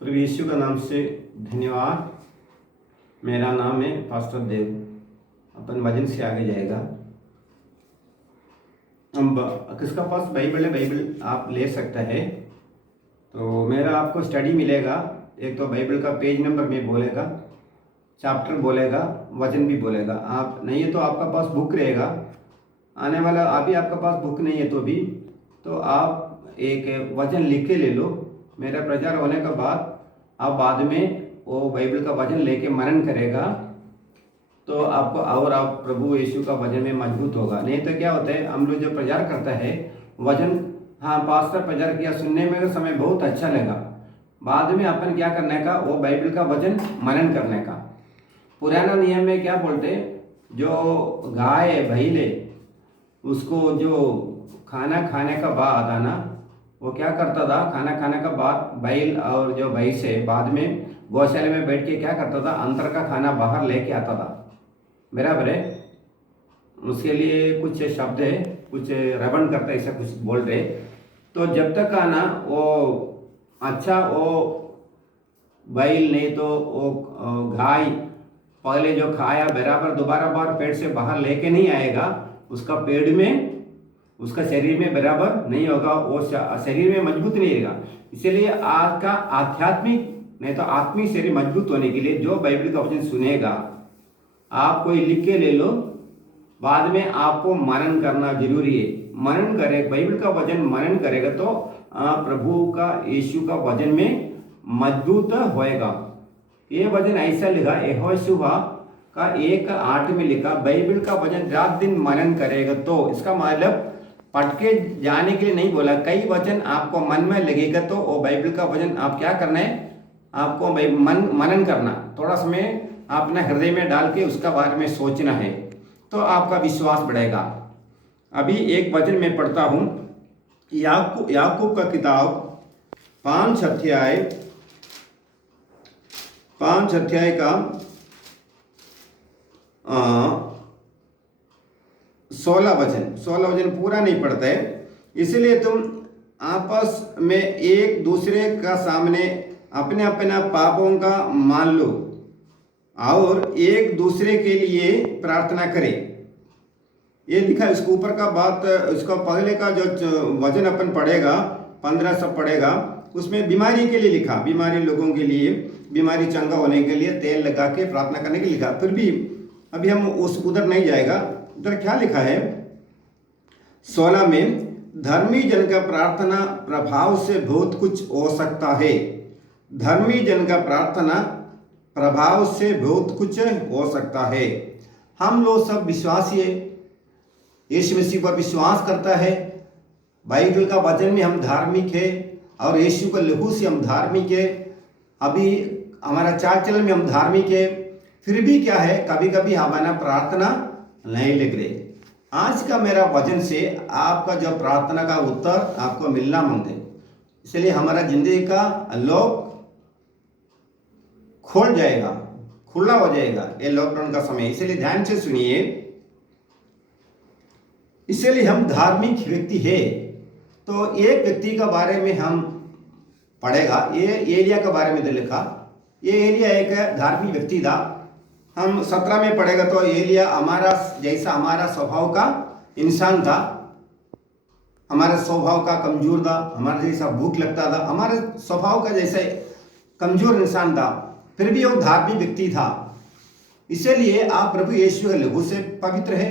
प्रभु यीशु का नाम से धन्यवाद। मेरा नाम है पास्टर देव। अपन वचन से आगे जाएगा। हम किसका पास बाइबल है, बाइबल आप ले सकता है। तो मेरा आपको स्टडी मिलेगा। एक तो बाइबल का पेज नंबर में बोलेगा, चैप्टर बोलेगा, वचन भी बोलेगा। आप नहीं है तो आपका पास बुक रहेगा आने वाला। अभी आपका पास बुक नहीं है तो आप एक वचन लिख के ले लो। मेरा प्रचार होने के बाद आप बाद में वो बाइबल का वचन लेके मनन करेगा तो आपको और आप प्रभु यीशु का वचन में मजबूत होगा। नहीं तो क्या होता है, हम लोग जो प्रचार करता है वचन, हाँ पास्टर प्रचार किया, सुनने में समय बहुत अच्छा लगा, बाद में अपन क्या करने का, वो बाइबल का वचन मनन करने का। पुराना नियम में क्या बोलते, जो गाय भैले उसको जो खाना खाने का बाद आना, वो क्या करता था, खाना खाने का बाद बैल और जो भैंस है बाद में गौशाला में बैठ के क्या करता था, अंदर का खाना बाहर लेके आता था। बराबर है। उसके लिए कुछ शब्द है, कुछ रबन करता है, ऐसा कुछ बोल रहे। तो जब तक आना वो अच्छा, वो बैल नहीं तो वो गाय पहले जो खाया बराबर दोबारा बार पेट से बाहर लेके नहीं आएगा, उसका पेट में, उसका शरीर में बराबर नहीं होगा, वो शरीर में मजबूत नहीं रहेगा। इसलिए आज का आध्यात्मिक नहीं तो आत्मिक शरीर मजबूत होने के लिए जो बाइबल का वचन सुनेगा, आप कोई लिख के ले लो, बाद में आपको मनन करना जरूरी है। मनन करे, बाइबल का वचन मनन करेगा तो प्रभु का यीशु का वचन में मजबूत होएगा। ये वचन ऐसा लिखा, यहोशुआ का 1:8 में लिखा, बाइबल का वचन रात दिन मनन करेगा। तो इसका मतलब पढ़ के जाने के लिए नहीं बोला, कई वचन आपको मन में लगेगा तो वो बाइबल का वचन आप क्या करना है, आपको मनन करना, थोड़ा समय अपना हृदय में डाल के उसका बारे में सोचना है, तो आपका विश्वास बढ़ेगा। अभी एक वचन में पढ़ता हूँ, याकूब का किताब 5 अध्याय का 16 वचन पूरा नहीं पढ़ता है, इसलिए तुम आपस में एक दूसरे का सामने अपने अपने पापों का मान लो और एक दूसरे के लिए प्रार्थना करें। ये लिखा, इसके ऊपर का बात, इसका पहले का जो वचन अपन पढ़ेगा 15 सब पढ़ेगा, उसमें बीमारी के लिए लिखा, बीमारी लोगों के लिए, बीमारी चंगा होने के लिए तेल लगा के प्रार्थना करने के लिए लिखा। फिर भी अभी हम उधर नहीं जाएगा। उधर क्या लिखा है 16 में, धर्मी जन का प्रार्थना प्रभाव से बहुत कुछ हो सकता है। धर्मी जन का प्रार्थना प्रभाव से बहुत कुछ हो सकता है। हम लोग सब विश्वासी है, यीशु मसीह पर विश्वास करता है, बाइबल का वचन में हम धार्मिक है और यीशु का लहू से हम धार्मिक है, अभी हमारा चाल चलन में हम धार्मिक है। फिर भी क्या है, कभी कभी हमारा प्रार्थना नहीं लिख रहे। आज का मेरा वचन से आपका जो प्रार्थना का उत्तर आपको मिलना मांगते, इसलिए हमारा जिंदगी का लोक खोल जाएगा, खुला हो जाएगा ये लॉकडाउन का समय। इसलिए ध्यान से सुनिए। इसलिए हम धार्मिक व्यक्ति है। तो एक व्यक्ति का बारे में हम पढ़ेगा, ये एलिया के बारे में तो लिखा। ये एलिया एक धार्मिक व्यक्ति था। हम 17 में पढ़ेगा तो एलिया हमारा जैसा, हमारा स्वभाव का इंसान था, हमारा स्वभाव का कमजोर था, हमारा जैसा भूख लगता था, हमारे स्वभाव का जैसे कमजोर इंसान था, फिर भी वो धार्मिक व्यक्ति था। इसलिए आप प्रभु यीशु के लहू से पवित्र है,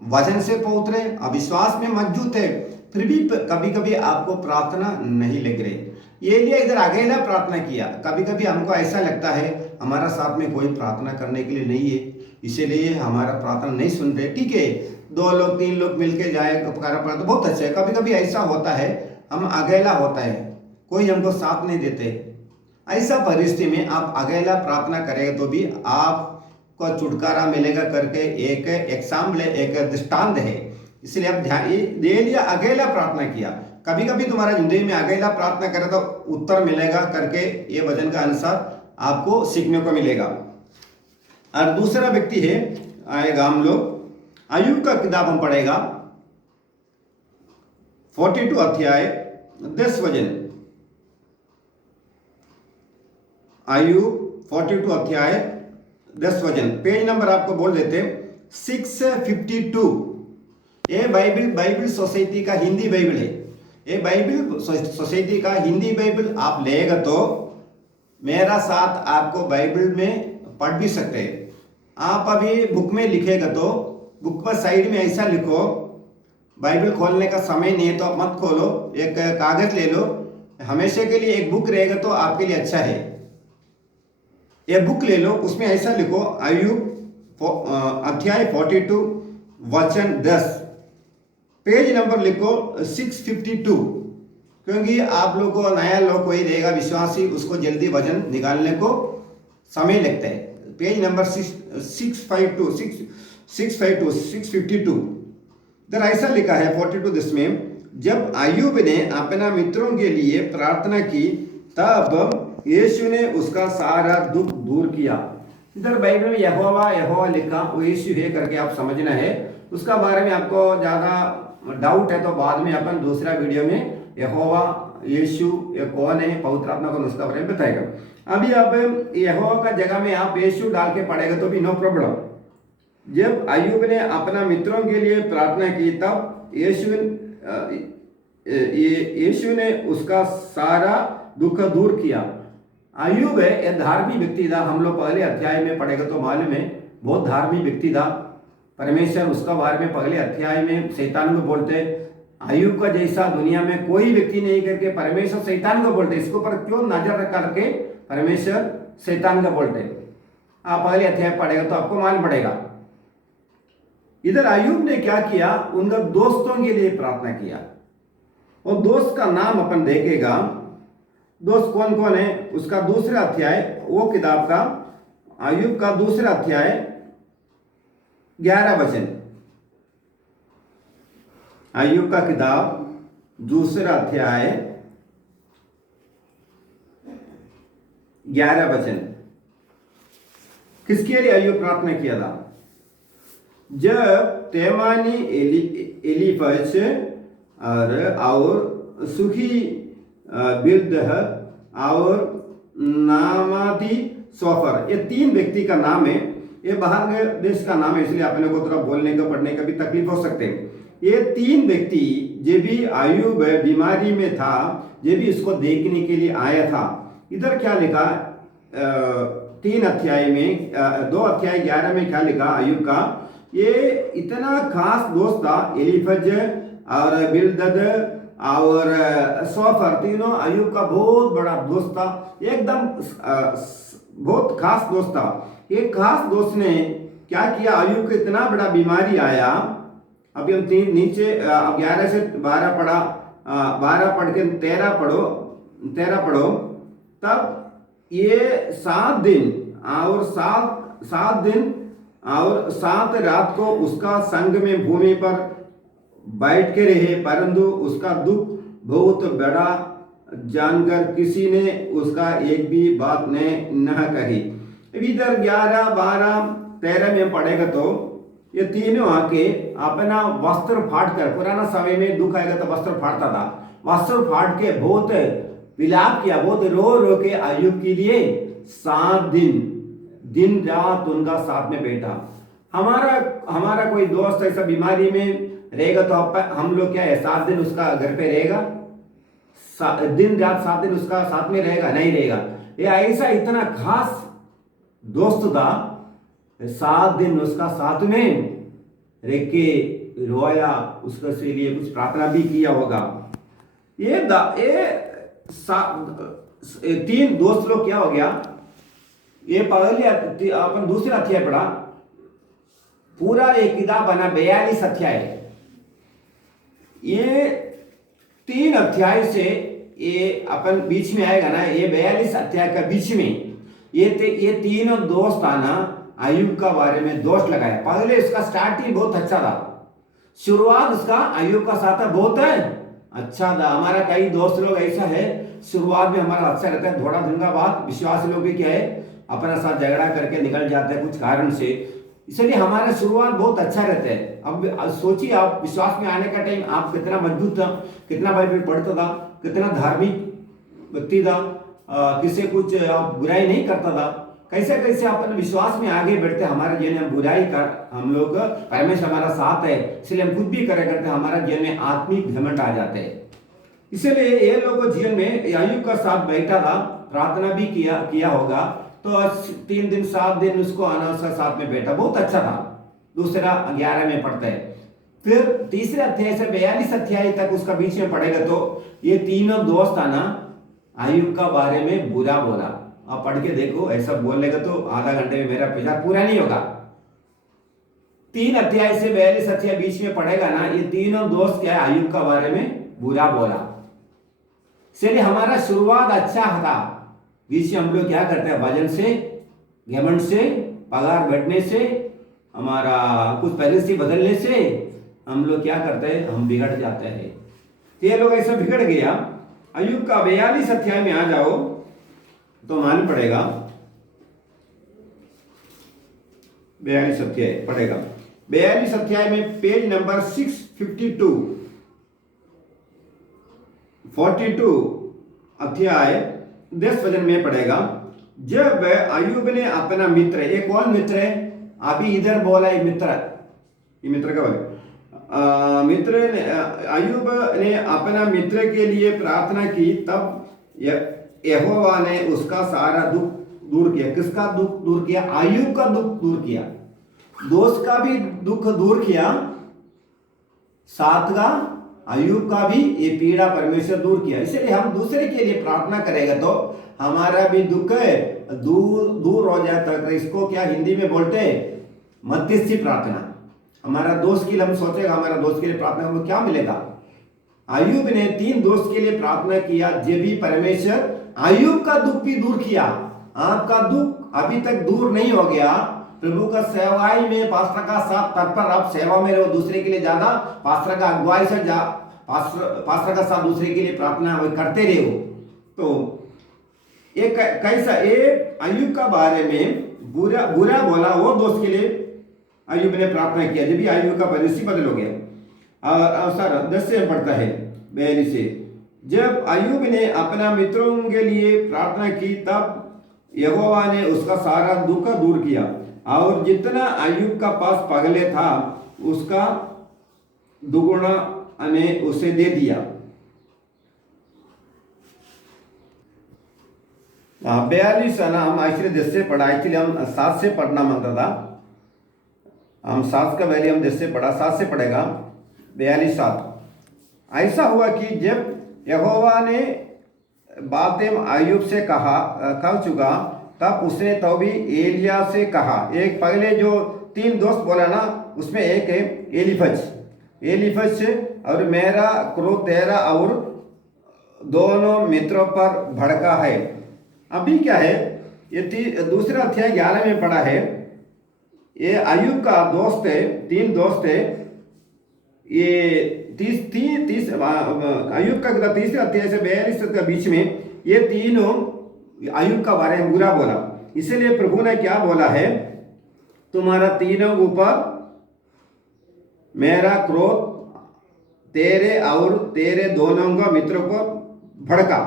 वचन से पवित्र है, अविश्वास में मजबूत है, फिर भी कभी कभी आपको प्रार्थना नहीं लग रही। ये लिए इधर अकेला प्रार्थना किया। कभी कभी हमको ऐसा लगता है हमारा साथ में कोई प्रार्थना करने के लिए नहीं है, इसीलिए हमारा प्रार्थना नहीं सुन रहे। ठीक है, 2 लोग 3 लोग मिलके जाए पुकारा पड़ा तो बहुत अच्छा है। कभी कभी ऐसा होता है हम अकेला होता है, कोई हमको साथ नहीं देते। ऐसा परिस्थिति में आप अकेला प्रार्थना करेंगे तो भी आपको छुटकारा मिलेगा करके एक एग्जाम्पल है, एक दृष्टांत है। इसलिए आप ध्यान दे लिया, अकेला प्रार्थना किया। कभी कभी तुम्हारा जिंदगी में अकेला प्रार्थना करे तो उत्तर मिलेगा करके ये वचन का अनुसार आपको सीखने को मिलेगा। और दूसरा व्यक्ति है, आएगा हम लोग अय्यूब का किताब हम पढ़ेगा 42 अध्याय 10 वचन। अय्यूब 42 अध्याय 10 वचन। पेज नंबर आपको बोल देते 652। ये बाइबल सोसाइटी का हिंदी बाइबल है। ये बाइबल सोसाइटी का हिंदी बाइबल आप लेगा तो मेरा साथ आपको बाइबल में पढ़ भी सकते हैं। आप अभी बुक में लिखेगा तो बुक पर साइड में ऐसा लिखो, बाइबल खोलने का समय नहीं है तो आप मत खोलो, एक कागज ले लो, हमेशा के लिए एक बुक रहेगा तो आपके लिए अच्छा है। ये बुक ले लो, उसमें ऐसा लिखो अय्यूब अध्याय 42 वचन 10, पेज नंबर लिखो 652। क्योंकि आप लोग को नया लोग कोई रहेगा विश्वासी, उसको जल्दी वजन निकालने को समय लगता है। पेज नंबर 652 इधर ऐसा लिखा है 42 जिसमें जब अय्यूब ने अपना मित्रों के लिए प्रार्थना की तब यीशु ने उसका सारा दुख दूर किया। इधर बाइबल में यहोवा लिखा, वो यीशु है करके आप समझना है। उसका बारे में आपको ज़्यादा डाउट है तो बाद में अपन दूसरा वीडियो में यहोवा यीशु ये कौन है, पवित्र आत्मा को उसका बारे में बताएगा। अभी आप यहोवा का जगह में आप यीशु डाल के पढ़ेगा तो भी नो प्रॉब्लम। जब अय्यूब ने अपना मित्रों के लिए प्रार्थना की तब यीशु ने उसका सारा दुख दूर किया। अय्यूब है ये धार्मिक व्यक्ति था। हम लोग पहले अध्याय में पढ़ेगा तो मालूम है बहुत धार्मिक व्यक्ति था। परमेश्वर उसका बारे में पहले अध्याय में शैतान को बोलते अय्यूब का जैसा दुनिया में कोई व्यक्ति नहीं करके परमेश्वर शैतान को बोलते। इसके ऊपर क्यों नजर करके परमेश्वर शैतान का बोलते। आप पहले अध्याय पढ़ेगा तो आपको मालूम पड़ेगा। इधर अय्यूब ने क्या किया, उनका दोस्तों के लिए प्रार्थना किया। और दोस्त का नाम अपन देखेगा, दोस्त कौन कौन है उसका दूसरा अध्याय, वो किताब का अय्यूब का दूसरा अध्याय 11 वचन। अय्यूब का किताब दूसरा अध्याय 11 वचन। किसके लिए अय्यूब प्रार्थना किया था? जब तेमानी एलीफज और सुखी बिल्दह और नामादी सोफर, ये 3 व्यक्ति का नाम है। ये बाहर देश का नाम है इसलिए अपने को थोड़ा बोलने का पढ़ने का भी तकलीफ हो सकते हैं। ये 3 व्यक्ति जो भी अय्यूब बीमारी में था, जो भी इसको देखने के लिए आया था। इधर क्या लिखा 3 अध्याय में 2 अध्याय 11 में क्या लिखा अय्यूब का, ये इतना खास दोस्त था। एलीफज और बिल्दद और सोफर तीनों अय्यूब का बहुत बड़ा दोस्त था, एकदम बहुत खास दोस्त था। एक खास दोस्त ने क्या किया, अय्यूब को इतना बड़ा बीमारी आया। अभी हम 3 नीचे अब 11 से 12 पढ़ा, 12 पढ़ के 13 पढ़ो। तब ये 7 दिन और 7 रात को उसका संग में भूमि पर बैठ के रहे, परंतु उसका दुख बहुत बड़ा जानकर किसी ने उसका एक भी बात न कही। इधर 11, 12, 13 में पढ़ेगा तो ये तीनों आके अपना वस्त्र फाड़ कर, पुराना समय में दुख आएगा तो वस्त्र फाड़ता था, वस्त्र फाड़ के बहुत विलाप किया, बहुत रो के अय्यूब के लिए 7 दिन रात उनका साथ में बैठा। हमारा कोई दोस्त ऐसा बीमारी में रहेगा तो हम लोग क्या है 7 दिन उसका घर पे रहेगा, दिन रात 7 दिन उसका साथ में रहेगा? नहीं रहेगा। ये ऐसा इतना खास दोस्त था, 7 दिन उसका साथ में रह के रोया, उसके से लिए कुछ प्रार्थना भी किया होगा। ये 3 दोस्त लोग क्या हो गया, ये पहले अपन दूसरा अध्याय पढ़ा, पूरा एक किताब बना 42 अध्याय। ये 3 अध्याय से ये अपन बीच में आएगा ना, ये 42 अध्याय का बीच में ये तीनों दोस्त आना अय्यूब का बारे में दोष लगाया। पहले इसका स्टार्टिंग बहुत अच्छा था, शुरुआत उसका अय्यूब का साथ बहुत अच्छा था। हमारा कई दोस्त लोग ऐसा है, शुरुआत में हमारा अच्छा रहता है, थोड़ा दिन का बाद विश्वास लोग भी क्या है अपना साथ झगड़ा करके निकल जाते हैं कुछ कारण से, इसलिए हमारा शुरुआत बहुत अच्छा रहता है। अब सोचिए आप विश्वास में आने का टाइम आप कितना मजबूत था, कितना बाइबल पढ़ता था, कितना धार्मिक व्यक्ति था, किसी कुछ बुराई नहीं करता था। कैसे कैसे अपन विश्वास में आगे बढ़ते, हमारे जीवन में बुराई कर हम लोग परमेश्वर हमारा साथ है इसलिए हम कुछ भी करे करते, हमारा जीवन में आत्मिक घमंड आ जाते हैं। इसलिए ये लोग जीवन में अय्यूब का साथ बैठा था, प्रार्थना भी किया होगा। तो 3 दिन 7 दिन उसको आना उसका साथ में बैठा, बहुत अच्छा था। दूसरा 11 में पढ़ता है। फिर तीसरे अध्याय से 42 अध्याय तक उसका बीच में पढ़ेगा तो ये तीनों दोस्त आना अय्यूब का बारे में बुरा बोला। आप पढ़ के देखो, ऐसा बोलने का तो आधा घंटे में मेरा विचार पूरा नहीं होगा। 3 अध्याय से 42 अध्याय बीच में पढ़ेगा ना, ये तीनों दोस्त क्या है अय्यूब का बारे में बुरा बोला। इसलिए हमारा शुरुआत अच्छा था, बीच में हम लोग क्या करते हैं, वजन से, घमंड से, पगार बढ़ने से, हमारा कुछ परिस्थिति बदलने से हम लोग क्या करते हैं, हम बिगड़ जाते हैं। ये लोग ऐसा बिगड़ गया। अय्यूब का 42 अध्याय में आ जाओ तो मालूम पड़ेगा। 42 अध्याय पढ़ेगा। 42 अध्याय में पेज नंबर 652 42 अध्याय 10 वचन में पढ़ेगा। जब अय्यूब ने अपना मित्र, एक कौन मित्र है, अभी इधर बोला है मित्र, ये मित्र का बोले मित्र ने, अय्यूब ने अपना मित्र के लिए प्रार्थना की, तब यहोवा ने उसका सारा दुख दूर किया। किसका दुख दूर किया? अय्यूब का दुख दूर किया। दोस्त का भी दुख दूर किया, साथ का अय्यूब का भी ये पीड़ा परमेश्वर दूर किया। इसलिए हम दूसरे के लिए प्रार्थना करेंगे तो हमारा भी दुख दूर हो जाता है। इसको क्या हिंदी में बोलते हैं, मध्यस्थी प्रार्थना। हमारा दोस्त के लिए हम सोचेगा, हमारा दोस्त के लिए प्रार्थना हमको क्या मिलेगा। अय्यूब ने 3 दोस्त के लिए प्रार्थना किया, जब भी परमेश्वर अय्यूब का दुख भी दूर किया। आपका दुख अभी तक दूर नहीं हो गया, प्रभु का सेवाई में पास्टर का साथ तत्पर, आप सेवा में रहो, दूसरे के लिए ज्यादा पास्टर का अगुवाई से पास्टर का साथ दूसरे के लिए प्रार्थना करते रहो। तो एक कैसा एक अय्यूब का बारे में बुरा बोला, वो दोस्त के लिए अय्यूब ने प्रार्थना किया, जब भी अय्यूब का परिस्थिति बदल हो गया। और 10 से पढ़ता है 42 से, जब अय्यूब ने अपना मित्रों के लिए प्रार्थना की, तब यहोवा ने उसका सारा दुख दूर किया, और जितना अय्यूब का पास पगले था उसका दुगुना ने उसे दे दिया। 42 ना हम एक्चुअली 10 से पढ़ा, एक्चुअली हम 7 से पढ़ना मांगता था, हम 7 का वैल्यू हम 10 से पढ़ा, 7 से पढ़ेगा। 42 7। ऐसा हुआ कि जब यहोवा ने बातें अय्यूब से कह चुका, तब उसने तो भी एलिया से कहा। एक पहले जो 3 दोस्त बोला ना, उसमें एक है एलीफज और मेरा क्रोध तेरा और दोनों मित्रों पर भड़का है। अभी क्या है, ये दूसरा अध्याय 11 में पढ़ा है। ये अय्यूब का दोस्त है, 3 दोस्त है। ये 30 अय्यूब का तीसरे अध्याय से 42 के बीच में ये तीनों अय्यूब का बारे में बुरा बोला। इसलिए प्रभु ने क्या बोला है, तुम्हारा तीनों ऊपर मेरा क्रोध तेरे और तेरे दोनों का मित्रों को भड़का,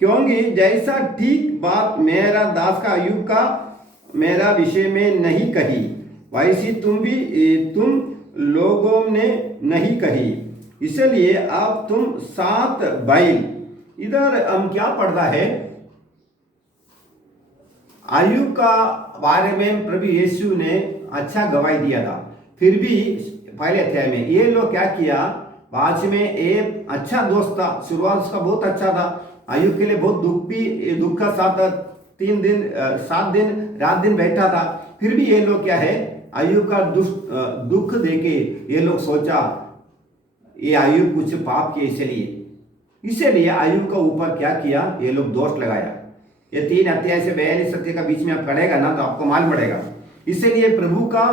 क्योंकि जैसा ठीक बात मेरा दास का अय्यूब का मेरा विषय में नहीं कही, वैसी तुम लोगों ने नहीं कही। इसलिए अब तुम 7 बैल, इधर हम क्या पढ़ता है, अय्यूब का बारे में प्रभु यीशु ने अच्छा गवाही दिया था। फिर भी पहले अध्याय में ये लोग क्या किया, बाद में एक अच्छा दोस्त था, शुरुआत उसका बहुत अच्छा था, अय्यूब के लिए बहुत दुख का साथ 3 दिन 7 दिन रात दिन बैठा था। फिर भी ये लोग क्या है, अय्यूब का दुख देके ये लोग सोचा ये अय्यूब कुछ पाप किए, इसलिए अय्यूब का ऊपर क्या किया, ये लोग दोष लगाया। ये 3 अध्याय से 42 अध्याय का बीच में आप पढ़ेगा ना तो आपको मालूम पड़ेगा। इसलिए प्रभु का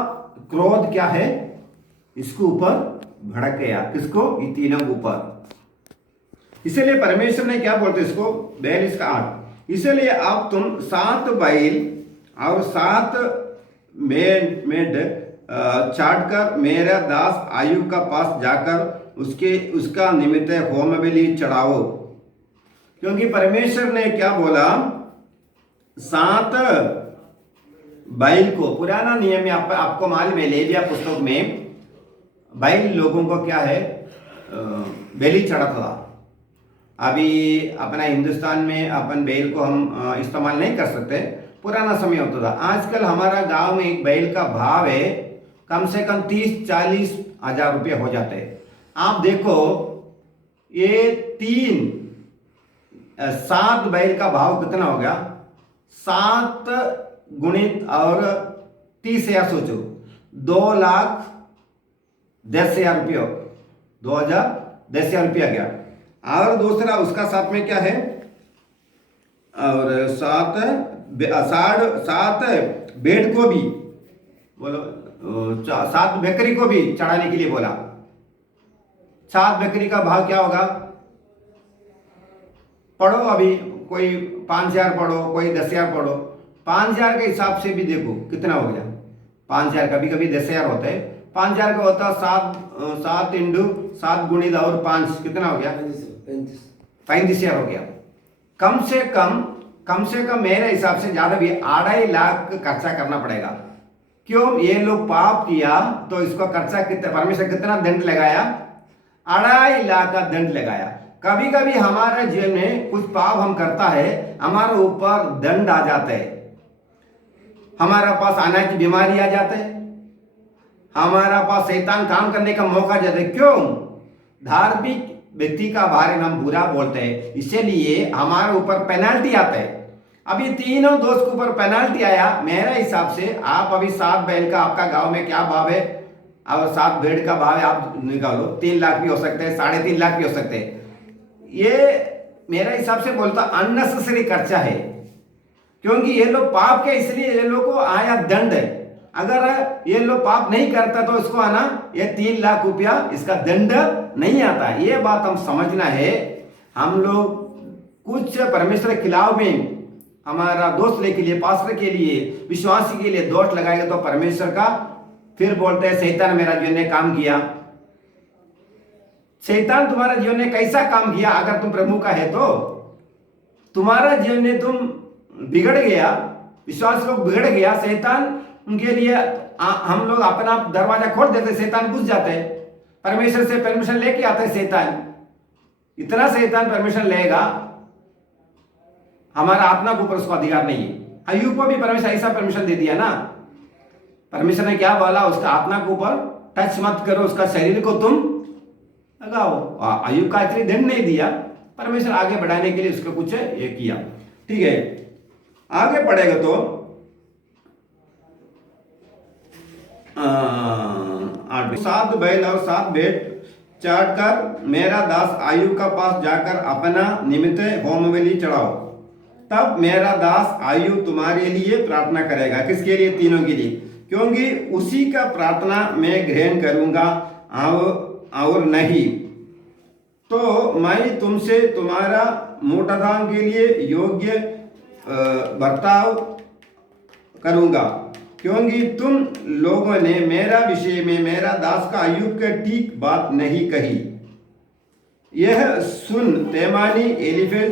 क्रोध क्या है, इसके ऊपर भड़क गया। किसको? ये तीनों ऊपर। इसलिए परमेश्वर ने क्या बोलते इसको, 42 का 8, इसलिए अब तुम 7 बैल और 7 मेढ़ चाटकर मेरा दास अय्यूब का पास जाकर उसका निमित्त होम बलि चढ़ाओ। क्योंकि परमेश्वर ने क्या बोला, 7 बैल को, पुराना नियम में आपको मालूम है, लेविया पुस्तक में बैल लोगों को क्या है, बलि चढ़ाता था। अभी अपना हिंदुस्तान में अपन बैल को हम इस्तेमाल नहीं कर सकते, पुराना समय होता था। आजकल हमारा गांव में एक बैल का भाव है कम से कम 30-40 हजार रुपये हो जाते हैं। आप देखो, ये 7 बैल का भाव कितना हो गया, 7 गुणित और 30,000 सोचो, 2,10,000 रुपये, 2,10,000 रुपया गया। और दूसरा उसका साथ में क्या है, और 7 भेड़ को भी बोलो, 7 बकरी को भी चढ़ाने के लिए बोला। 7 बकरी का भाव क्या होगा, पढ़ो, अभी कोई 5,000 पढ़ो, कोई 10,000 पढ़ो। 5,000 के हिसाब से भी देखो कितना हो गया, 5,000, कभी कभी 10,000 होता है। 5,000 का होता 7 इंटू 7 गुणित और 5 कितना हो गया, 35,000 हो गया। कम से कम मेरे हिसाब से ज्यादा भी 2.5 लाख खर्चा करना पड़ेगा। क्यों, ये लोग पाप किया तो इसको खर्चा कितना, परमेश्वर कितना दंड लगाया, 2.5 लाख का दंड लगाया। कभी कभी हमारे जीवन में कुछ पाप हम करता है, हमारे ऊपर दंड आ जाता है, हमारे पास अनाज की बीमारी आ जाता है, हमारा पास शैतान काम करने का मौका जाता है। क्यों, धार्मिक व्यक्ति का बारे में हम बुरा बोलते हैं, इसलिए हमारे ऊपर पेनाल्टी आता है। अभी तीनों दोस्त के ऊपर पेनाल्टी आया। मेरे हिसाब से आप अभी 7 बैल का आपका गांव में क्या भाव है और 7 भेड़ का भाव है, आप निकालो, 3 लाख भी हो सकते हैं, 3.5 लाख भी हो सकते हैं। ये मेरे हिसाब से बोलता अननेसेसरी खर्चा है, क्योंकि ये लोग पाप के, इसलिए ये लोग को आया दंड है। अगर ये लोग पाप नहीं करता तो इसको आना ये 3 लाख रुपया इसका दंड नहीं आता। ये बात हम समझना है। हम लोग कुछ परमेश्वर के खिलाफ में हमारा दोस्त के लिए, पास्टर के लिए, विश्वासी के लिए दोष लगाएगा तो परमेश्वर का फिर बोलते हैं शैतान मेरा जीवन ने काम किया। शैतान तुम्हारा जीवन ने कैसा काम किया, अगर तुम प्रभु का है तो तुम्हारा जीवन ने तुम बिगड़ गया, विश्वास लोग बिगड़ गया, शैतान उनके लिए हम लोग अपना दरवाजा खोल देते, शैतान घुस जाते हैं, परमेश्वर से परमिशन लेके आते हैं। शैतान इतना शैतान परमिशन लेगा, हमारा आत्मा के ऊपर उसको अधिकार नहीं है। अय्यूब को भी परमेश्वर ऐसा परमिशन दे दिया ना, परमेश्वर ने क्या बोला, उसका आत्मा के ऊपर टच मत करो, उसका शरीर को तुम लगाओ। अय्यूब का इतनी दंड नहीं दिया, परमेश्वर आगे बढ़ाने के लिए उसको कुछ ये किया। ठीक है, आगे पढ़ेगा तो 7 बैल और 7 भेड़ चाट कर मेरा दास अय्यूब का पास जाकर अपना निमित्त होमबलि चढ़ाओ, तब मेरा दास अय्यूब तुम्हारे लिए प्रार्थना करेगा। किसके लिए, तीनों के लिए, क्योंकि उसी का प्रार्थना मैं ग्रहण करूंगा और नहीं तो मैं तुमसे तुम्हारा मोटाधाम के लिए योग्य बर्ताव करूंगा, क्योंकि तुम लोगों ने मेरा विषय में मेरा दास का अय्यूब के ठीक बात नहीं कही। यह सुन तेमानी, एलीफेज,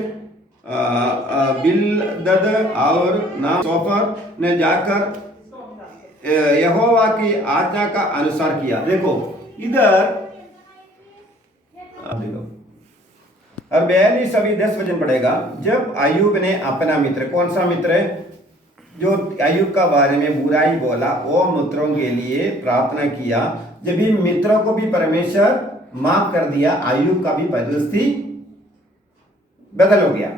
बिलदद और नासोफर ने जाकर यहोवा की आज्ञा का अनुसार किया। देखो इधर देखो, और 42 अभी 10 वचन पड़ेगा। जब अय्यूब ने अपना मित्र, कौन सा मित्र है जो अय्यूब का बारे में बुराई बोला, वो मित्रों के लिए प्रार्थना किया, जब इन मित्रों को भी परमेश्वर माफ कर दिया, अय्यूब का भी परिस्थिति बदल हो गया।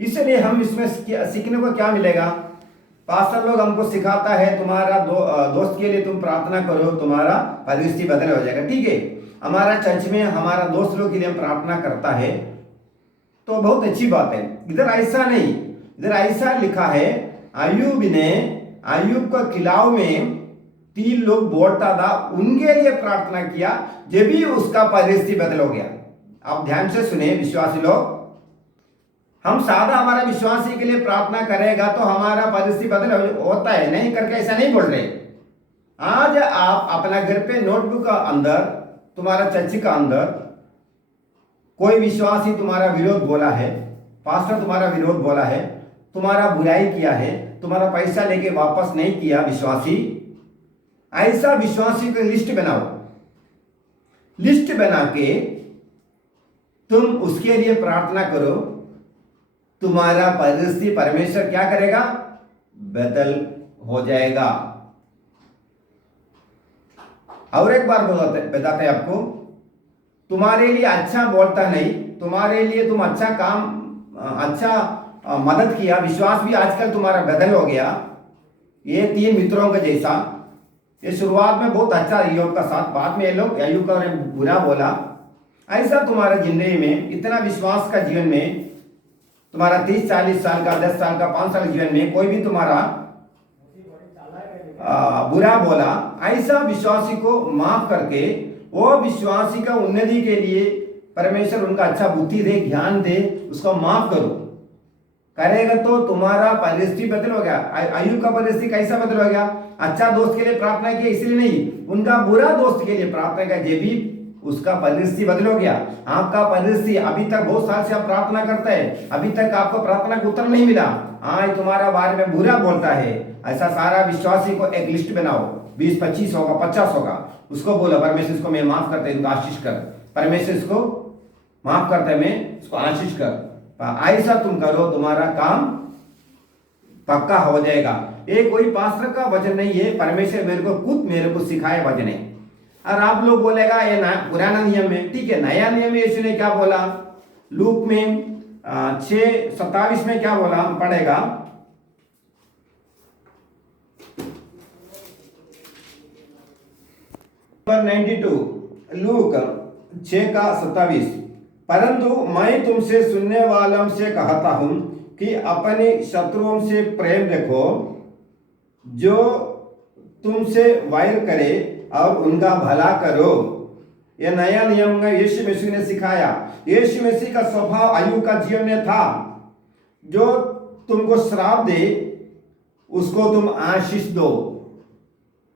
इसलिए हम इसमें सीखने को क्या मिलेगा, पास्टर लोग हमको सिखाता है तुम्हारा दोस्त के लिए तुम प्रार्थना करो, तुम्हारा परिस्थिति बदल हो जाएगा। ठीक है, हमारा चर्च में हमारा दोस्त लोग के लिए हम प्रार्थना करता है तो बहुत अच्छी बात है। इधर ऐसा नहीं, इधर ऐसा लिखा है अय्यूब का खिलाफ में 3 लोग बोलता था, उनके लिए प्रार्थना किया, जब भी उसका परिस्थिति बदल हो गया। आप ध्यान से सुने विश्वासी लोग, हम सादा हमारा विश्वासी के लिए प्रार्थना करेगा तो हमारा परिस्थिति बदल होता है, नहीं करके ऐसा नहीं बोल रहे। आज आप अपना घर पे नोटबुक का अंदर, तुम्हारा चर्च का अंदर कोई विश्वासी तुम्हारा विरोध बोला है, पास्टर तुम्हारा विरोध बोला है, तुम्हारा बुराई किया है, तुम्हारा पैसा लेके वापस नहीं किया विश्वासी, ऐसा विश्वासी की लिस्ट बनाओ। लिस्ट बना के तुम उसके लिए प्रार्थना करो, तुम्हारा परिस्थिति परमेश्वर क्या करेगा, बदल हो जाएगा। और एक बार बताते आपको, तुम्हारे लिए अच्छा बोलता नहीं, तुम्हारे लिए तुम अच्छा काम, अच्छा मदद किया, विश्वास भी आजकल तुम्हारा बदल हो गया। ये 3 मित्रों का जैसा, ये शुरुआत में बहुत अच्छा अय्यूब का साथ, बाद में ये लोग अय्यूब का बुरा बोला। ऐसा तुम्हारा जिंदगी में इतना विश्वास का जीवन में, तुम्हारा 30-40 साल का, 10 साल का, 5 साल जीवन में कोई भी तुम्हारा बुरा बोला, ऐसा विश्वासी को माफ करके वो विश्वासी का उन्नति के लिए परमेश्वर उनका अच्छा बुद्धि दे, ज्ञान दे, उसको माफ करो। करेगा तो तुम्हारा परिस्थिति बदल हो गया। अय्यूब का परिस्थिति कैसा बदल हो गया, अच्छा दोस्त के लिए प्रार्थना की इसलिए नहीं, उनका बुरा दोस्त के लिए प्रार्थना किया, जे भी उसका परिस्थिति बदल हो गया। आपका परिस्थिति अभी तक बहुत साल से आप प्रार्थना करते हैं, अभी तक आपको प्रार्थना का उत्तर नहीं मिला, आज तुम्हारा बारे में बुरा बोलता है, ऐसा सारा विश्वासी को एक लिस्ट बनाओ, 20-25 होगा, 50 होगा, उसको बोलो परमेश्वर इसको मैं माफ करते इनको आशीष कर, परमेश्वर इसको माफ करते मैं इसको आशीष कर। ऐसा तुम करो, तुम्हारा काम पक्का हो जाएगा। ये कोई पास्टर का वचन नहीं है, परमेश्वर मेरे को सिखाए वचन है। और आप लोग बोलेगा ये पुराना नियम है, ठीक है, नया नियम में यीशु ने क्या बोला, लूक में 6:27 में क्या बोला, हम पढ़ेगा। नंबर 92 लूक 6:27, परंतु मैं तुमसे सुनने वालों से कहता हूं कि अपने शत्रुओं से प्रेम रखो, जो तुमसे वैर करे और उनका भला करो। यह नया नियम में यीशु मसीह ने सिखाया। यीशु मसीह का स्वभाव अय्यूब का जीवन में था, जो तुमको श्राप दे उसको तुम आशीष दो।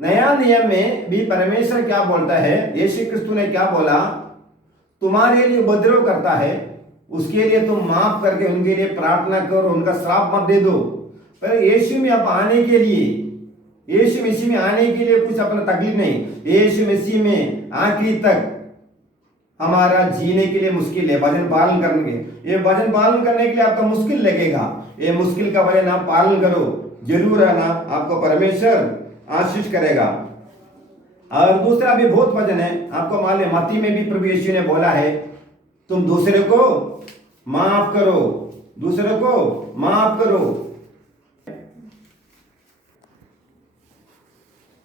नया नियम में भी परमेश्वर क्या बोलता है, यीशु क्रिस्तु ने क्या बोला, तुम्हारे लिए उपद्रव करता है उसके लिए तुम माफ करके उनके लिए प्रार्थना करो, उनका श्राप मत दे दो। पर यीशु में आप आने के लिए, यीशु मसीह में आने के लिए कुछ अपना तकलीफ नहीं, यीशु मसीह में आखिरी तक हमारा जीने के लिए मुश्किल है, वचन पालन करने के। ये वचन पालन करने के लिए आपका मुश्किल लगेगा, ये मुश्किल का वचन आप पालन करो, जरूर है ना, आपको परमेश्वर आशीष करेगा। और दूसरा भी बहुत वचन है, आपको मालूम है, मत्ती में भी प्रभु यीशु ने बोला है, तुम दूसरे को माफ करो, दूसरे को माफ करो।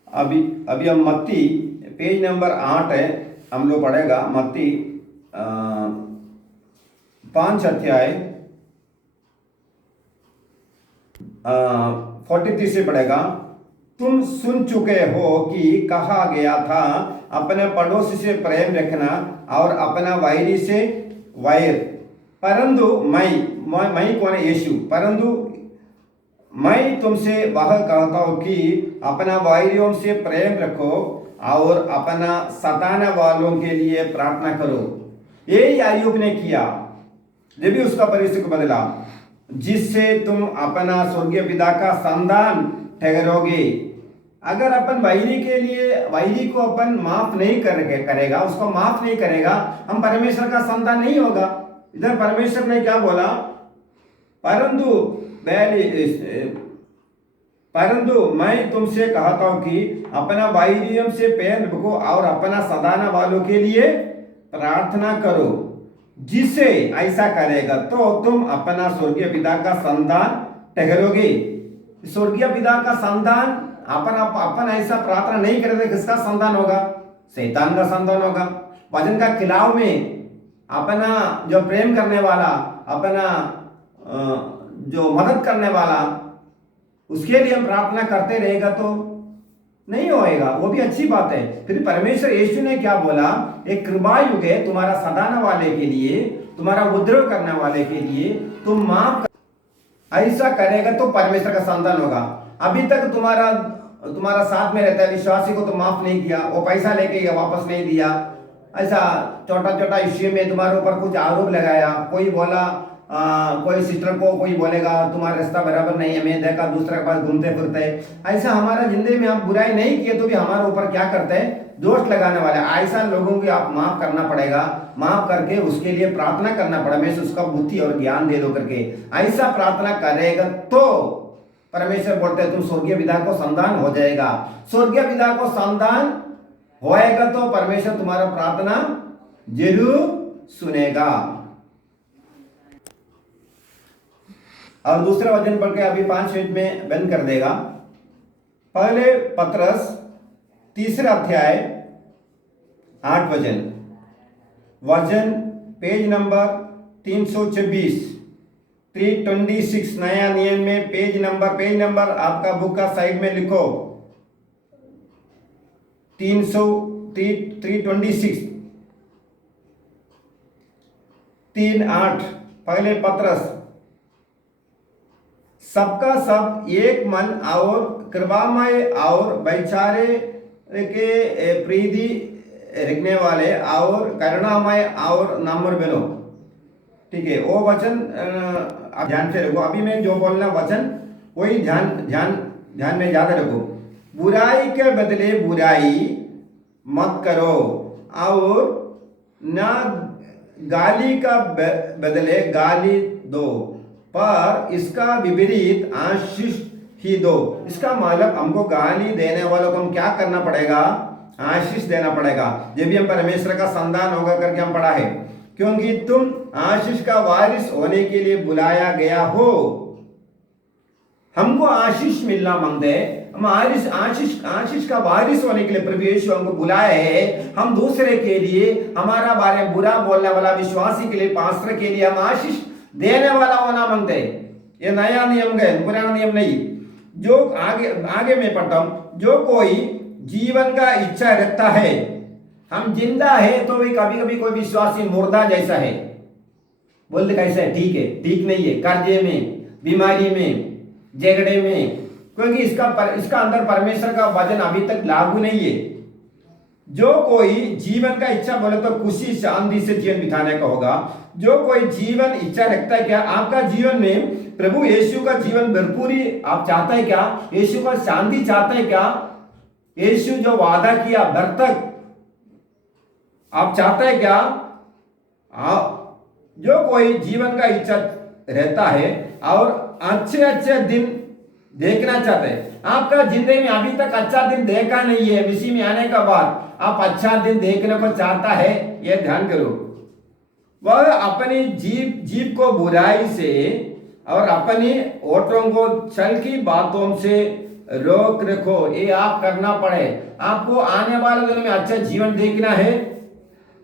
अभी हम मत्ती पेज नंबर 8 है, हम लोग पढ़ेगा मत्ती 5 अध्याय 43 से पढ़ेगा। तुम सुन चुके हो कि कहा गया था, अपने पड़ोसी से प्रेम रखना और अपना वैरी से वैर, परंतु मैं कौन है, यीशु, परंतु मैं तुमसे वह कहता हूं कि अपना वैरियों से प्रेम रखो और अपना सताने वालों के लिए प्रार्थना करो। यही अय्यूब ने किया, जब भी उसका परिस्थिति बदला, जिससे तुम अपना स्वर्गीय पिता का संतान ठहरोगे। अगर अपन वैरी के लिए, वैरी को अपन माफ नहीं करेगा, उसको माफ नहीं करेगा, हम परमेश्वर का संतान नहीं होगा। इधर परमेश्वर ने क्या बोला, परंतु मैं तुमसे कहता हूं कि अपना वैरियों से प्रेम रखो और अपना सताने वालों के लिए प्रार्थना करो, जिससे ऐसा करेगा तो तुम अपना स्वर्गीय पिता का संतान ठहरोगे। स्वर्गीय पिता का संतान, अपन ऐसा प्रार्थना नहीं करेंगे, किसका संतान होगा, शैतान का संतान होगा। वचन का खिलाफ में अपना जो प्रेम करने वाला, अपना जो मदद करने वाला, उसके लिए हम प्रार्थना करते रहेगा तो नहीं होएगा, वो भी अच्छी बात है। फिर परमेश्वर यीशु ने क्या बोला, एक कृपा युग है तुम्हारा सताने वाले के लिए, तुम्हारा उपद्रव करने वाले के लिए तुम माफ, ऐसा करेगा तो परमेश्वर का संतान होगा। अभी तक तुम्हारा साथ में रहता है, विश्वासी को तो माफ नहीं किया, वो पैसा लेके वापस नहीं दिया, ऐसा छोटा छोटा इश्यू में तुम्हारे ऊपर कुछ आरोप लगाया, कोई बोला कोई सिस्टर को कोई बोलेगा तुम्हारा रास्ता बराबर नहीं है, मैं देखा दूसरे के पास घूमते फिरते हैं। ऐसा हमारा जिंदगी में आप बुराई नहीं किए तो भी हमारे ऊपर क्या करते हैं, दोष लगाने वाले। ऐसा लोगों को आप माफ करना पड़ेगा, माफ करके उसके लिए प्रार्थना करना पड़ा, मैं उसका बुद्धि और ज्ञान दे दो करके। ऐसा प्रार्थना करेगा तो परमेश्वर बोलते हैं तुम स्वर्गीय पिता को संतान हो जाएगा। स्वर्गीय पिता को संतान होएगा तो परमेश्वर तुम्हारा प्रार्थना जरूर सुनेगा। और दूसरा वचन पढ़ के अभी 5 मिनट में बंद कर देगा। पहले पत्रस 3 अध्याय 8 वचन पेज नंबर 326 326 नया नियम में पेज नंबर आपका बुक का साइड में लिखो 326 3:8 पहले पत्रस सबका सब एक मन और कृपामय और भाईचारे के प्रीति रखने वाले और करुणामय और नम्र बनो। ठीक है, वो वचन आप ध्यान से रखो। अभी मैं जो बोलना वचन वही ध्यान में ज्यादा रखो। बुराई के बदले बुराई मत करो और ना गाली का बदले गाली दो, पर इसका विपरीत आशीष ही दो। इसका मतलब हमको गाली देने वालों को हम क्या करना पड़ेगा, आशीष देना पड़ेगा। जब भी हम परमेश्वर का संतान होगा करके हम पढ़ा है, क्योंकि तुम आशीष का वारिस होने के लिए बुलाया गया हो। हमको आशीष मिलना मांगते हैं, हम आशीष का वारिस होने के लिए प्रभु यीशु हमको बुलाया है। हम दूसरे के लिए, हमारा बारे में बुरा बोलने वाला विश्वासी के लिए, पास्टर के लिए हम आशीष देने वाला होना मांगते हैं। ये नया नियम है, पुराना नियम नहीं। जो आगे मैं पढ़ता हूं, जो कोई जीवन का इच्छा रखता है, हम जिंदा है तो भी कभी कभी कोई विश्वासी मुर्दा जैसा है। बोलते कैसा है, ठीक है, ठीक नहीं है, कर्जे में, बीमारी में, झगड़े में, क्योंकि इसका अंदर परमेश्वर का वचन अभी तक लागू नहीं है। जो कोई जीवन का इच्छा बोले तो खुशी शांति से जीवन बिताने का होगा। जो कोई जीवन इच्छा रखता है, क्या आपका जीवन में प्रभु यीशु का जीवन भरपूरी आप चाहता है क्या? यीशु का शांति चाहता है क्या? यीशु जो वादा किया भर तक आप चाहता है क्या? जो कोई जीवन का इच्छा रहता है और अच्छे दिन देखना चाहते हैं। आपका जिंदगी में अभी तक अच्छा दिन देखा नहीं है, मसीह में आने के बाद आप अच्छा दिन देखने को चाहता है, यह ध्यान करो। वह अपनी जीभ को बुराई से और अपनी ओठों को छल की बातों से रोक रखो। ये आप करना पड़े। आपको आने वाले दिनों में अच्छा जीवन देखना है,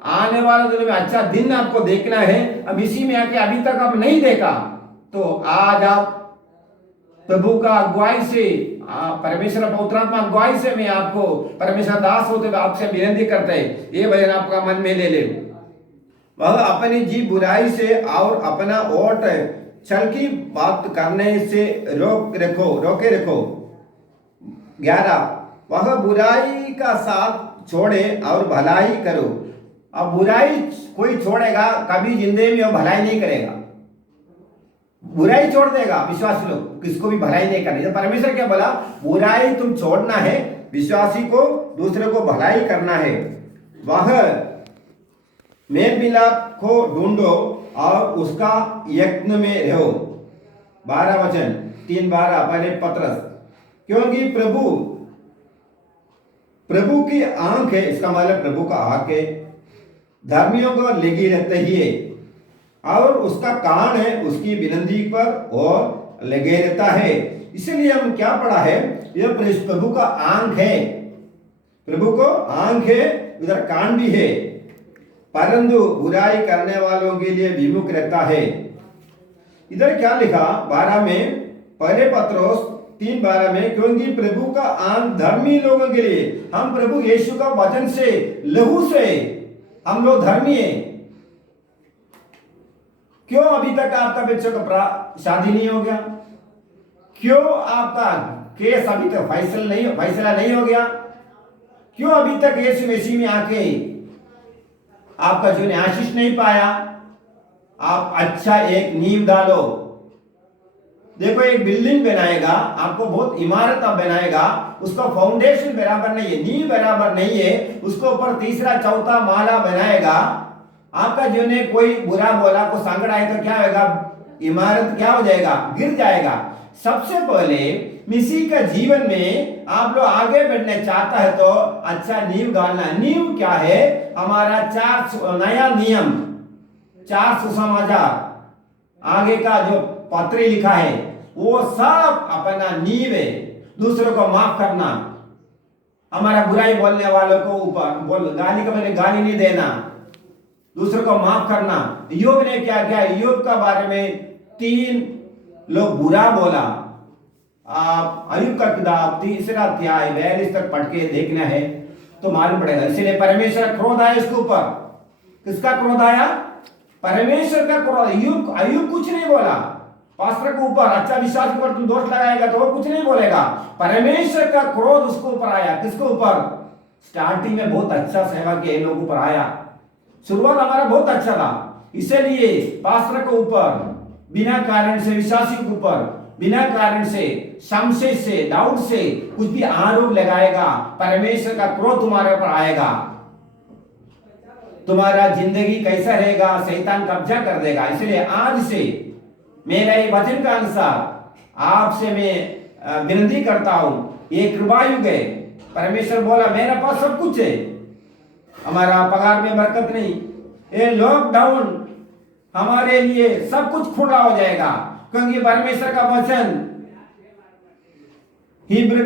आने वाले दिनों में अच्छा दिन आपको देखना है। अब इसी में आके अभी तक आप नहीं देखा तो आज आप प्रभु का अगुवाई से, परमेश्वर पवित्रात्मा अगुवाई से मैं आपको परमेश्वर दास होते हुए आपसे विनती करते हैं, ये वचन आपका मन में ले ले। वह अपनी जी बुराई से और अपना ओट छल की बात करने से रोके रखो। 11 वह बुराई का साथ छोड़े और भलाई करो। अब बुराई कोई छोड़ेगा कभी जिंदगी में वो भलाई नहीं करेगा, बुराई छोड़ देगा। विश्वासी लोग किसको भी भलाई नहीं करनी। जब परमेश्वर क्या बोला, बुराई तुम छोड़ना है, विश्वासी को दूसरे को भलाई करना है। वह मेल मिलाप को ढूंढो और उसका यत्न में रहो। 12 वचन 3:12 पहले पत्रस, क्योंकि प्रभु की आंख है, इसका मतलब प्रभु का आंख है, धर्मियों को लगी रहते ही है और उसका कान है उसकी विनती पर और लगे रहता है। इसलिए हम क्या पढ़ा है, यह प्रभु का आंख है, प्रभु को आंख है, उधर कान भी है, परंतु बुराई करने वालों के लिए विमुख रहता है। इधर क्या लिखा 12 में, पहले पत्रोस 3:12 में, क्योंकि प्रभु का आंख धर्मी लोगों के लिए, हम प्रभु यीशु का वचन से, लहू से हम लोग धर्मी है। क्यों अभी तक आपका बच्चों का शादी नहीं हो गया? क्यों आपका केस अभी तक फैसला नहीं हो गया? क्यों अभी तक यीशु मसीह में आके आपका जीवन आशीष नहीं पाया? आप अच्छा एक नींव डालो। देखो एक बिल्डिंग बनाएगा, आपको बहुत इमारत आप बनाएगा, उसका फाउंडेशन बराबर नहीं है, नींव बराबर नहीं है, उसको ऊपर तीसरा चौथा माला बनाएगा, आपका जीवन में कोई बुरा बोला, को संकट आए तो क्या होगा, इमारत क्या हो जाएगा, गिर जाएगा। सबसे पहले किसी का जीवन में आप लोग आगे बढ़ने चाहता है तो अच्छा नींव डालना। नींव क्या है, हमारा चार नया नियम, 4 सुसमाचार आगे का जो पत्री लिखा है वो सब अपना नींव है। दूसरों को माफ करना, हमारा बुराई बोलने वालों को ऊपर गाली का मैंने गाली नहीं देना, दूसरों को माफ करना। योग ने क्या किया, योग का बारे में 3 लोग बुरा बोला। आप अयुब का किताब 3रा अध्याय 42 तक पढ़ के देखना है तो मालूम पड़ेगा। इसलिए परमेश्वर क्रोध आया इसके ऊपर। किसका क्रोध आया, परमेश्वर का क्रोध। अयुब कुछ नहीं बोला, पास्टर के ऊपर, अच्छा विश्वास के ऊपर तुम दोष लगाएगा तो वो कुछ नहीं बोलेगा, परमेश्वर का क्रोध उसके ऊपर आया। किसके ऊपर, स्टार्टिंग में बहुत अच्छा सेवा किया लोगों पर आया, शुरुआत हमारा बहुत अच्छा था, इसलिए पास्टर के ऊपर बिना कारण से, विश्वासी के ऊपर बिना कारण से, संशय से, डाउट से कुछ भी आरोप लगाएगा, परमेश्वर का क्रोध तुम्हारे ऊपर आएगा। तुम्हारा जिंदगी कैसा रहेगा, शैतान कब्जा कर देगा। इसलिए आज से मेरा ये वचन का अनुसार आपसे मैं विनती करता हूं, ये कृपा युग है। परमेश्वर बोला मेरे पास सब कुछ है, हमारा पगार में बरकत नहीं, ये लॉकडाउन हमारे लिए सब कुछ खुला हो जाएगा, क्योंकि परमेश्वर का वचन हिब्रू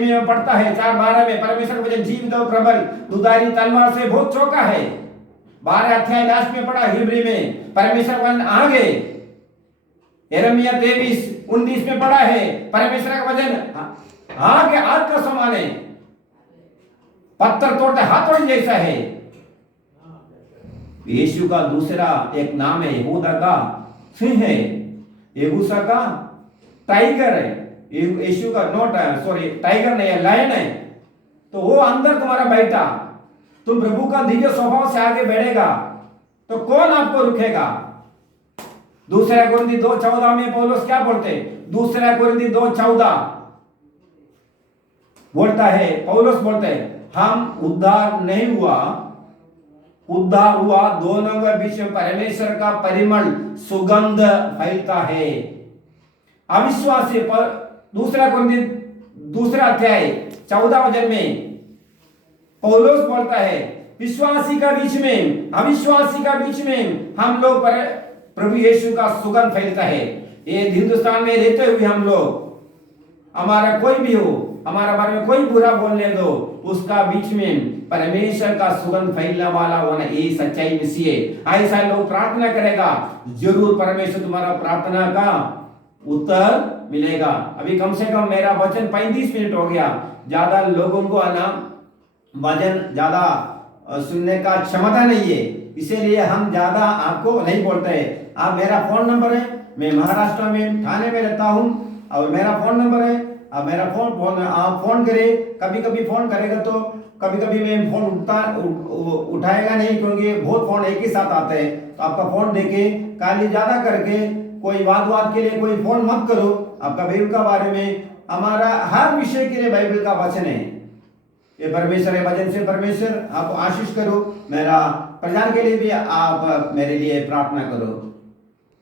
में पढ़ता है 4:12 में, परमेश्वर का वचन जीवित और प्रबल दुधारी तलवार से बहुत चौका है। 12 अध्याय लास्ट में पढ़ा हिब्रू में, परमेश्वर का वचन आगे यिर्मयाह 23:19 में पढ़ा है, परमेश्वर का वचन आगे आग का समान है, पत्थर तोड़ते हाथों जैसा है। यीशु का दूसरा एक नाम है, यहूदा का सिंह है, यहूसा का टाइगर है, यीशु का टाइगर नहीं है, लायन है। तो वो अंदर तुम्हारा बैठा, तुम प्रभु का दिव्य स्वभाव से आगे बढ़ेगा तो कौन आपको रुकेगा। 2 कोरिन्थी 2:14 में पौलुस क्या बोलते, 2 कोरिन्थी 2:14 बोलता है, पौलुस बोलते हैं हम उद्धार नहीं हुआ, उद्धार हुआ दोनों के बीच में परमेश्वर का परिमल सुगंध फैलता है। अविश्वासी पर 2 कोरिन्थी 2 अध्याय 14 वचन में पौलुस बोलता है विश्वासी का बीच में, अविश्वासी का बीच में हम लोग पर प्रभु यीशु का सुगंध फैलता है। ये हिंदुस्तान में रहते हुए हम लोग, हमारा कोई भी हो, हमारा बारे में कोई बुरा बोलने दो, उसका बीच में परमेश्वर का सुगंध फैलने वाला होना, ये सच्चाई मसीह है। ऐसा लोग प्रार्थना करेगा, जरूर परमेश्वर तुम्हारा प्रार्थना का उत्तर मिलेगा। अभी कम से कम मेरा वचन 35 मिनट हो गया, ज्यादा लोगों को आना वचन ज्यादा सुनने का क्षमता नहीं है, इसीलिए हम ज्यादा आपको नहीं बोलते हैं। आप मेरा फोन नंबर है, मैं महाराष्ट्र में ठाणे में रहता हूं और मेरा फोन नंबर है, अब मेरा फोन आप फोन करें, कभी कभी फोन करेगा तो कभी कभी मैं फोन उठाएगा नहीं, क्योंकि बहुत फोन एक ही साथ आते हैं। तो आपका फोन देके काली ज्यादा करके कोई वाद के लिए कोई फोन मत करो। आपका बाइबल का बारे में, हमारा हर विषय के लिए बाइबल का वचन है, ये परमेश्वर है, वचन से परमेश्वर आपको आशीष करो। मेरा प्रचार के लिए भी आप मेरे लिए प्रार्थना करो।